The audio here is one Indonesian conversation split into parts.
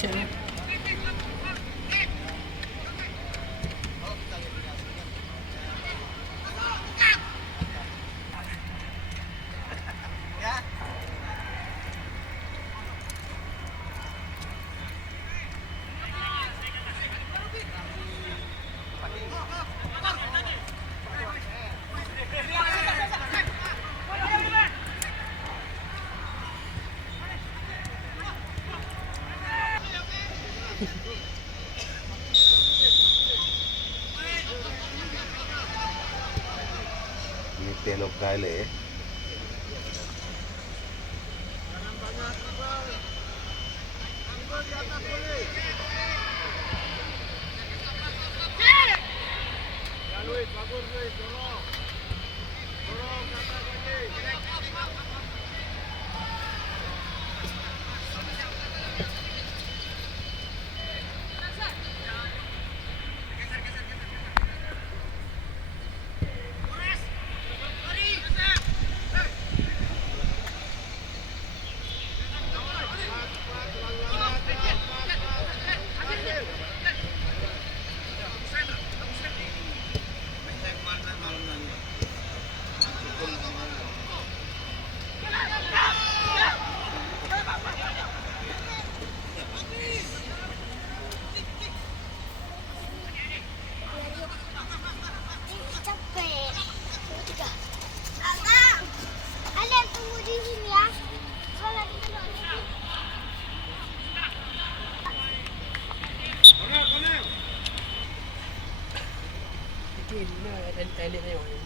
Cewek. Ini pelok kali ya. Capek. Abang, kalian tunggu di sini ya. Soalnya di sini. Itu ini elit ni orang.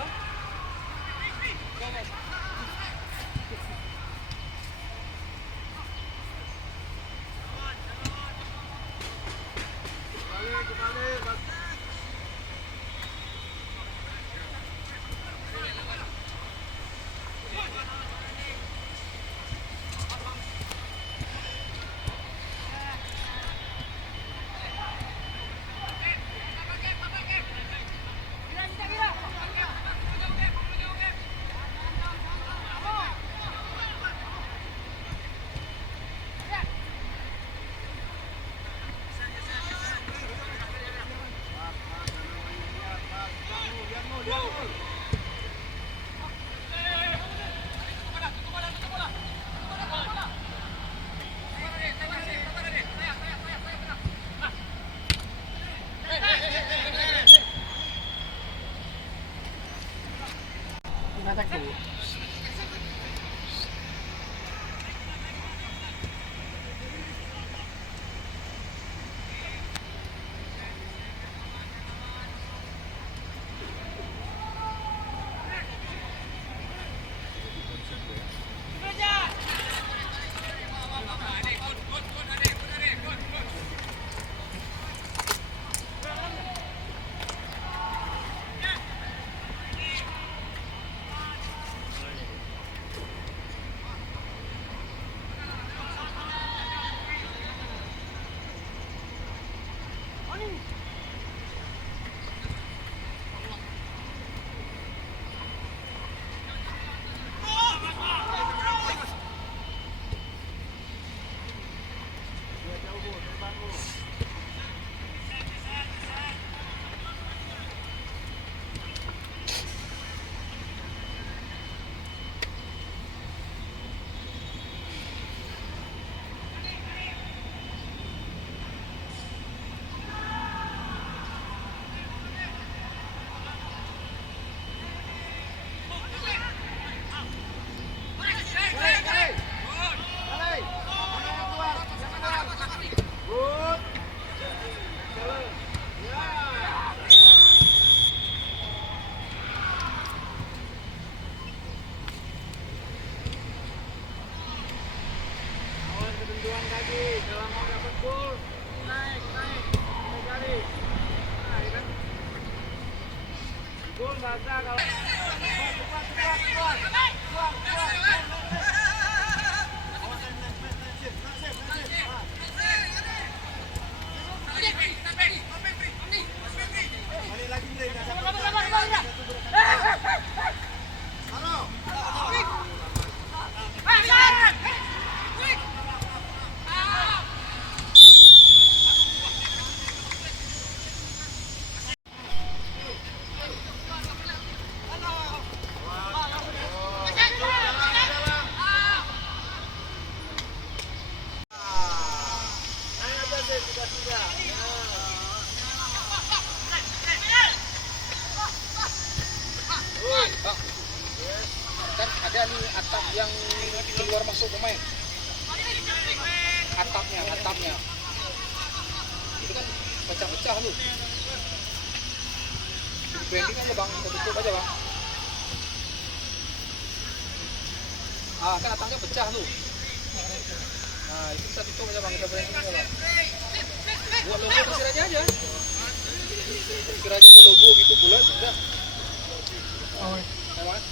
kau? Attack dulu. Kan ada nih atap yang keluar masuk pemain. Atapnya. Itu kan pecah-pecah lu. Branding kan bang, kita tutup aja bang. Kan atapnya pecah lu. Nah itu kita tutup aja bang, kita branding aja bang. Buat logo kasir aja. Kasir aja logo gitu bulat, udah. Oh, Lewat.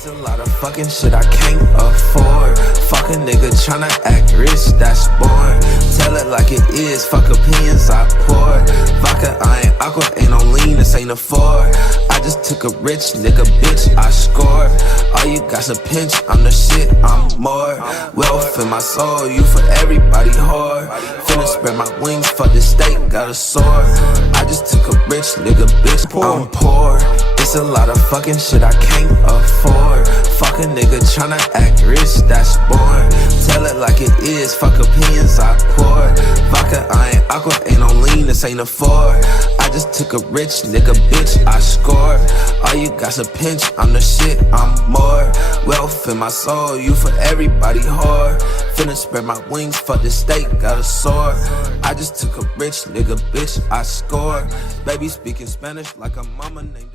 It's a lot of fucking shit I can't afford. Fuck a nigga tryna act rich, that's boring. Tell it like it is, fuck opinions I pour. Vodka, I ain't aqua, ain't no lean, this ain't a four. I just took a rich nigga, bitch, I scored. All you got's a pinch, I'm the shit, I'm more. Wealth in my soul, you for everybody whore. Finna spread my wings, fuck the state, got a sword. I just took a rich nigga, bitch, I'm poor. It's a lot of fucking shit I can't afford. Fuck a nigga tryna act rich, that's boring. Tell it like it is, fuck opinions I pour. Vodka, I ain't aqua, ain't no lean, this ain't a four. I just took a rich nigga, bitch, I scored. All you got's a pinch, I'm the shit, I'm more. Wealth in my soul, you for everybody whore. Finna spread my wings, fuck the state, got a sword. I just took a rich nigga, bitch, I scored. Baby speaking Spanish like a mama named